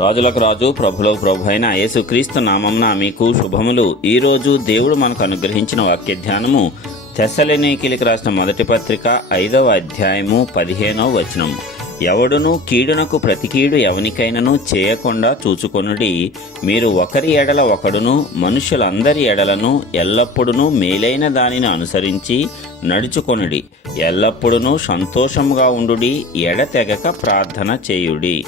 రాజులకు రాజు ప్రభులకు ప్రభు అయిన యేసుక్రీస్తు నామంన మీకు శుభములు. ఈరోజు దేవుడు మనకు అనుగ్రహించిన వాక్య ధ్యానము తెసలెనీకిలికి రాసిన మొదటి పత్రిక ఐదవ అధ్యాయము పదిహేనవ వచనం. ఎవడును కీడునకు ప్రతికీడు ఎవనికైనను చేయకుండా చూచుకొనుడి. మీరు ఒకరి ఎడల ఒకడును మనుషులందరి ఎడలను ఎల్లప్పుడూ మేలైన దానిని అనుసరించి నడుచుకొనుడి. ఎల్లప్పుడూ సంతోషముగా ఉండుడి ఎడతెగక ప్రార్థన చేయుడి.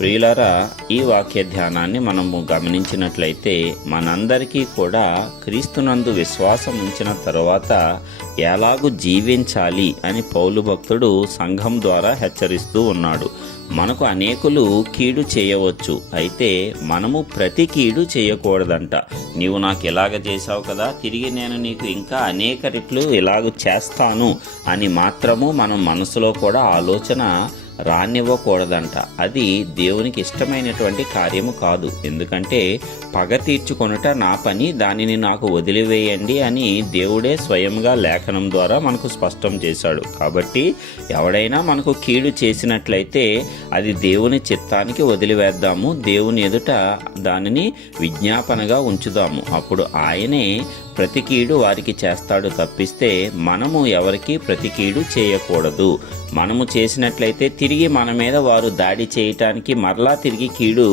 ప్రియులరా ఈ వాక్య ధ్యానాన్ని మనము గమనించినట్లయితే మనందరికీ కూడా క్రీస్తునందు విశ్వాసం ఉంచిన తరువాత ఎలాగూ జీవించాలి అని పౌలు భక్తుడు సంఘం ద్వారా హెచ్చరిస్తూ ఉన్నాడు. మనకు అనేకులు కీడు చేయవచ్చు. అయితే మనము ప్రతి కీడు చేయకూడదంట. నీవు నాకు ఇలాగ చేశావు కదా తిరిగి నేను నీకు ఇంకా అనేక రెట్లు ఇలాగ చేస్తాను అని మాత్రము మనం మనసులో కూడా ఆలోచన రానివ్వకూడదంట. అది దేవునికి ఇష్టమైనటువంటి కార్యము కాదు. ఎందుకంటే పగ తీర్చుకొనుట నా పని దానిని నాకు వదిలివేయండి అని దేవుడే స్వయంగా లేఖనం ద్వారా మనకు స్పష్టం చేశాడు. కాబట్టి ఎవడైనా మనకు కీడు చేసినట్లయితే అది దేవుని చిత్తానికి వదిలివేద్దాము. దేవుని ఎదుట దానిని విజ్ఞాపనగా ఉంచుదాము. అప్పుడు ఆయనే ప్రతికీడు వారికి చేస్తాడు తప్పిస్తే మనము ఎవరికి ప్రతికీడు చేయకూడదు. మనము చేసినట్లయితే తిరిగి మన మీద వారు దాడి చేయటానికి మరలా తిరిగి కీడు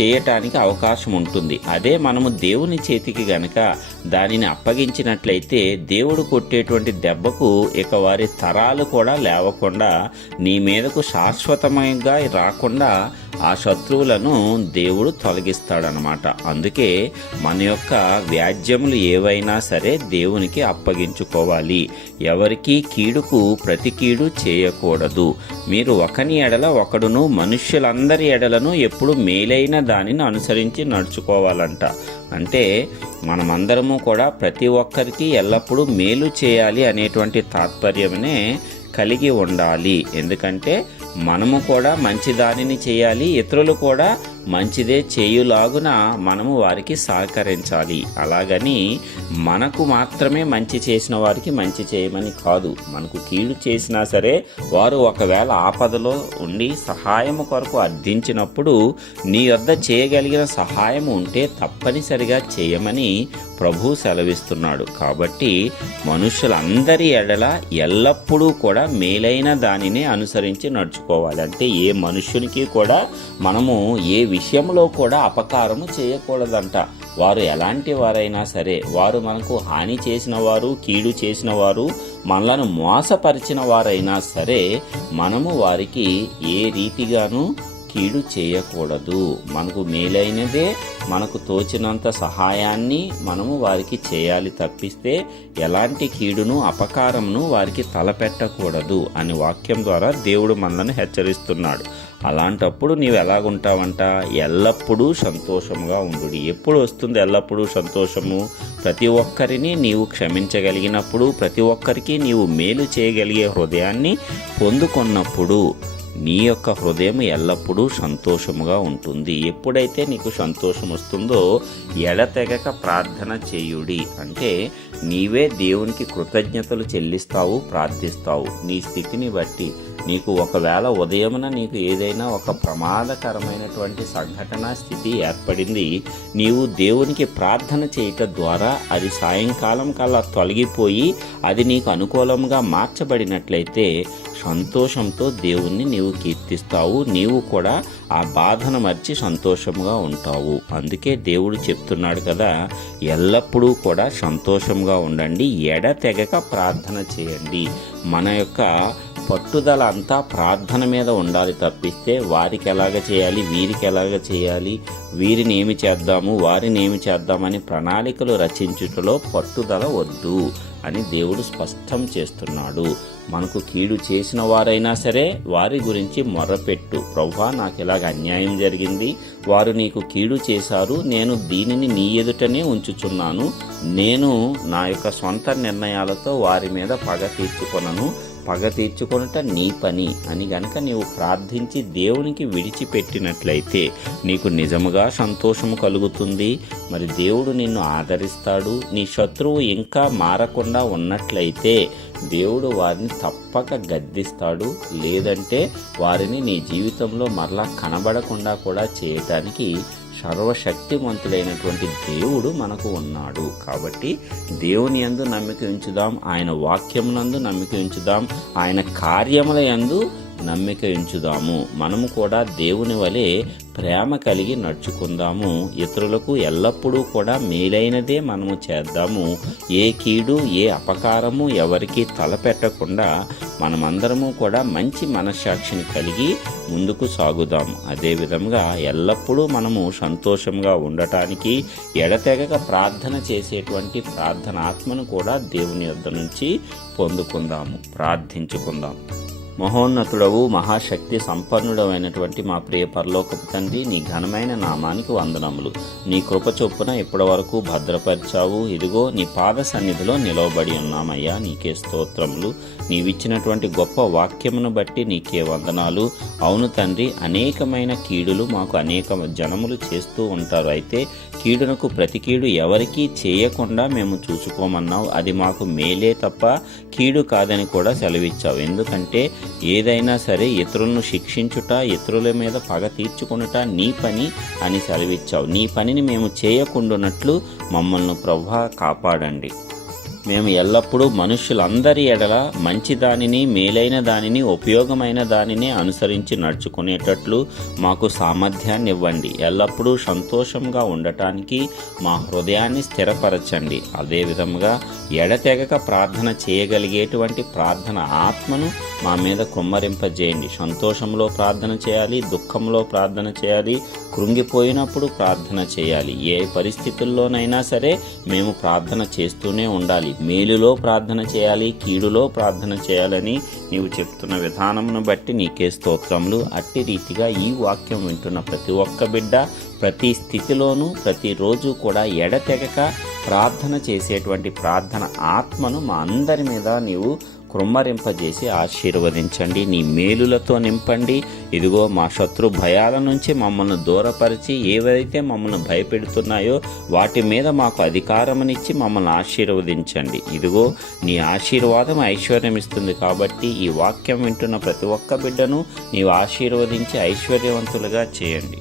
చేయటానికి అవకాశం ఉంటుంది. అదే మనము దేవుని చేతికి గనక దానిని అప్పగించినట్లయితే దేవుడు కొట్టేటువంటి దెబ్బకు ఇక వారి తరాలు కూడా లేవకుండా నీ మీదకు శాశ్వతంగా రాకుండా ఆ శత్రువులను దేవుడు తొలగిస్తాడనమాట. అందుకే మన యొక్క వ్యాజ్యములు ఏవైనా సరే దేవునికి అప్పగించుకోవాలి. ఎవరికి కీడుకు ప్రతి కీడు చేయకూడదు. మీరు ఒకని ఎడల ఒకడును మనుష్యులందరి ఎడలను ఎప్పుడు మేలైన దానిని అనుసరించి నడుచుకోవాలంట. అంటే మనమందరము కూడా ప్రతి ఒక్కరికి ఎల్లప్పుడూ మేలు చేయాలి అనేటువంటి తాత్పర్యమనే కలిగి ఉండాలి. ఎందుకంటే మనము కూడా మంచి దానిని చేయాలి ఇతరులు కూడా మంచిదే చేయులాగున మనము వారికి సహకరించాలి. అలాగని మనకు మాత్రమే మంచి చేసిన వారికి మంచి చేయమని కాదు. మనకు కీడు చేసినా సరే వారు ఒకవేళ ఆపదలో ఉండి సహాయము కొరకు అర్థించినప్పుడు నీ వద్ద చేయగలిగిన సహాయం ఉంటే తప్పనిసరిగా చేయమని ప్రభు సెలవిస్తున్నాడు. కాబట్టి మనుషులందరి ఎడల ఎల్లప్పుడూ కూడా మేలైన దానిని అనుసరించి నడుచుకోవాలి. అంటే ఏ మనుషునికి కూడా మనము ఏ విషయంలో కూడా అపకారము చేయకూడదంట. వారు ఎలాంటి వారైనా సరే వారు మనకు హాని చేసిన వారు కీడు చేసిన వారు మనలను మోసపరిచిన వారైనా సరే మనము వారికి ఏ రీతిగాను కీడు చేయకూడదు. మనకు మేలైనదే మనకు తోచినంత సహాయాన్ని మనము వారికి చేయాలి తప్పిస్తే ఎలాంటి కీడును అపకారమును వారికి తలపెట్టకూడదు అని వాక్యం ద్వారా దేవుడు మనల్ని హెచ్చరిస్తున్నాడు. అలాంటప్పుడు నీవు ఎలాగుంటావంట? ఎల్లప్పుడూ సంతోషంగా ఉండు. ఎప్పుడు వస్తుంది ఎల్లప్పుడూ సంతోషము? ప్రతి ఒక్కరిని నీవు క్షమించగలిగినప్పుడు ప్రతి ఒక్కరికి నీవు మేలు చేయగలిగే హృదయాన్ని పొందుకున్నప్పుడు నీ యొక్క హృదయం ఎల్లప్పుడూ సంతోషముగా ఉంటుంది. ఎప్పుడైతే నీకు సంతోషం వస్తుందో ఎడతెగక ప్రార్థన చేయుడి. అంటే నీవే దేవునికి కృతజ్ఞతలు చెల్లిస్తావు ప్రార్థిస్తావు. నీ స్థితిని బట్టి నీకు ఒకవేళ ఉదయమున నీకు ఏదైనా ఒక ప్రమాదకరమైనటువంటి సంఘటన స్థితి ఏర్పడింది నీవు దేవునికి ప్రార్థన చేయటం ద్వారా అది సాయంకాలం కల్లా తొలగిపోయి అది నీకు అనుకూలంగా మార్చబడినట్లయితే సంతోషంతో దేవుణ్ణి నీవు కీర్తిస్తావు. నీవు కూడా ఆ బాధను మర్చి సంతోషంగా ఉంటావు. అందుకే దేవుడు చెప్తున్నాడు కదా ఎల్లప్పుడూ కూడా సంతోషంగా ఉండండి. ఎడతెగక ప్రార్థన చేయండి. మన యొక్క పట్టుదల అంతా ప్రార్థన మీద ఉండాలి తప్పిస్తే వారికి ఎలాగ చేయాలి? వీరికి ఎలాగ చేయాలి? వీరిని ఏమి చేద్దాము? వారిని ఏమి చేద్దామని ప్రణాళికలు రచించుటలో పట్టుదల వద్దు. అని దేవుడు స్పష్టం చేస్తున్నాడు. మనకు కీడు చేసిన వారైనా సరే వారి గురించి మొర్రపెట్టు ప్రభా నాకు ఇలాగ అన్యాయం జరిగింది. వారు నీకు కీడు చేశారు. నేను దీనిని నీ ఎదుటనే ఉంచుచున్నాను. నేను నా యొక్క సొంత నిర్ణయాలతో వారి మీద పగ తీర్చుకొనను. పగ తీర్చుకొనుట నీ పని అని గనక నీవు ప్రార్థించి దేవునికి విడిచిపెట్టినట్లయితే నీకు నిజముగా సంతోషము కలుగుతుంది. మరి దేవుడు నిన్ను ఆదరిస్తాడు. నీ శత్రువు ఇంకా మారకుండా ఉన్నట్లయితే దేవుడు వారిని తప్పక గద్దిస్తాడు. లేదంటే వారిని నీ జీవితంలో మరలా కనబడకుండా కూడా చేయటానికి సర్వశక్తివంతుడైనటువంటి దేవుడు మనకు ఉన్నాడు. కాబట్టి దేవుని యందు నమ్మిక ఉంచుదాం ఆయన వాక్యమునందు నమ్మిక ఉంచుదాం ఆయన కార్యముల యందు నమ్మిక ఉంచుదాము. మనము కూడా దేవుని వలె ప్రేమ కలిగి నడుచుకుందాము. ఇతరులకు ఎల్లప్పుడూ కూడా మేలైనదే మనము చేద్దాము. ఏ కీడు ఏ అపకారము ఎవరికి తలపెట్టకుండా మనమందరము కూడా మంచి మనస్సాక్షిని కలిగి ముందుకు సాగుదాం. అదేవిధంగా ఎల్లప్పుడూ మనము సంతోషంగా ఉండటానికి ఎడతెగక ప్రార్థన చేసేటువంటి ప్రార్థనాత్మను కూడా దేవుని యొద్ద నుంచి పొందుకుందాము. ప్రార్థించుకుందాం. మహోన్నతుడవు మహాశక్తి సంపన్నుడమైనటువంటి మా ప్రియ పరలోకపు తండ్రి నీ ఘనమైన నామానికి వందనములు. నీ కృప చొప్పున ఇప్పటి వరకు భద్రపరిచావు. ఇదిగో నీ పాద సన్నిధిలో నిలవబడి ఉన్నామయ్యా నీకే స్తోత్రములు. నీవిచ్చినటువంటి గొప్ప వాక్యమును బట్టి నీకే వందనాలు. అవును తండ్రి అనేకమైన కీడులు మాకు అనేక జనములు చేస్తూ ఉంటారు. అయితే కీడునకు ప్రతి కీడు ఎవరికీ చేయకుండా మేము చూసుకోమన్నావు. అది మాకు మేలే తప్ప కీడు కాదని కూడా సెలవిచ్చావు. ఎందుకంటే ఏదైనా సరే ఇతరులను శిక్షించుట ఇతరుల మీద పగ తీర్చుకునుట నీ పని అని సెలవిచ్చావు. నీ పనిని మేము చేయకుండానట్లు మమ్మల్ని ప్రభా కాపాడండి. మేము ఎల్లప్పుడూ మనుషులందరి ఎడల మంచి దానిని మేలైన దానిని ఉపయోగమైన దానిని అనుసరించి నడుచుకునేటట్లు మాకు సామర్థ్యాన్ని ఇవ్వండి ఎల్లప్పుడూ సంతోషంగా ఉండటానికి మా హృదయాన్ని స్థిరపరచండి. అదేవిధంగా ఎడతెగక ప్రార్థన చేయగలిగేటువంటి ప్రార్థన ఆత్మను మా మీద కుమ్మరింపజేయండి. సంతోషంలో ప్రార్థన చేయాలి దుఃఖంలో ప్రార్థన చేయాలి కృంగిపోయినప్పుడు ప్రార్థన చేయాలి. ఏ పరిస్థితుల్లోనైనా సరే మేము ప్రార్థన చేస్తూనే ఉండాలి. మేలులో ప్రార్థన చేయాలి కీడులో ప్రార్థన చేయాలని నీవు చెప్తున్న విధానమును బట్టి నీకే స్తోత్రములు. అట్టి రీతిగా ఈ వాక్యం వింటున్న ప్రతి ఒక్క బిడ్డ ప్రతి స్థితిలోనూ ప్రతిరోజు కూడా ఎడతెగక ప్రార్థన చేసేటువంటి ప్రార్థన ఆత్మను మా అందరి మీద నీవు కృమ్మరింపజేసి ఆశీర్వదించండి. నీ మేలులతో నింపండి. ఇదిగో మా శత్రు భయాల నుంచి మమ్మల్ని దూరపరిచి ఏవైతే మమ్మల్ని భయపెడుతున్నాయో వాటి మీద మాకు అధికారమునిచ్చి మమ్మల్ని ఆశీర్వదించండి. ఇదిగో నీ ఆశీర్వాదం ఐశ్వర్యం ఇస్తుంది కాబట్టి ఈ వాక్యం వింటున్న ప్రతి ఒక్క బిడ్డను నీవు ఆశీర్వదించి ఐశ్వర్యవంతులుగా చేయండి.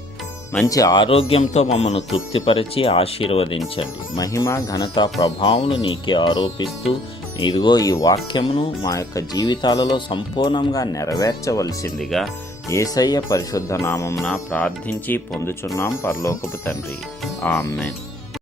మంచి ఆరోగ్యంతో మమ్మల్ని తృప్తిపరిచి ఆశీర్వదించండి. మహిమ ఘనత ప్రభావములు నీకే ఆరోపిస్తూ ఇదిగో ఈ వాక్యమును మా యొక్క జీవితాలలో సంపూర్ణంగా నెరవేర్చవలసిందిగా ఏసయ్య పరిశుద్ధ నామంన ప్రార్థించి పొందుచున్నాం పరలోకపు తండ్రి. ఆమెన్.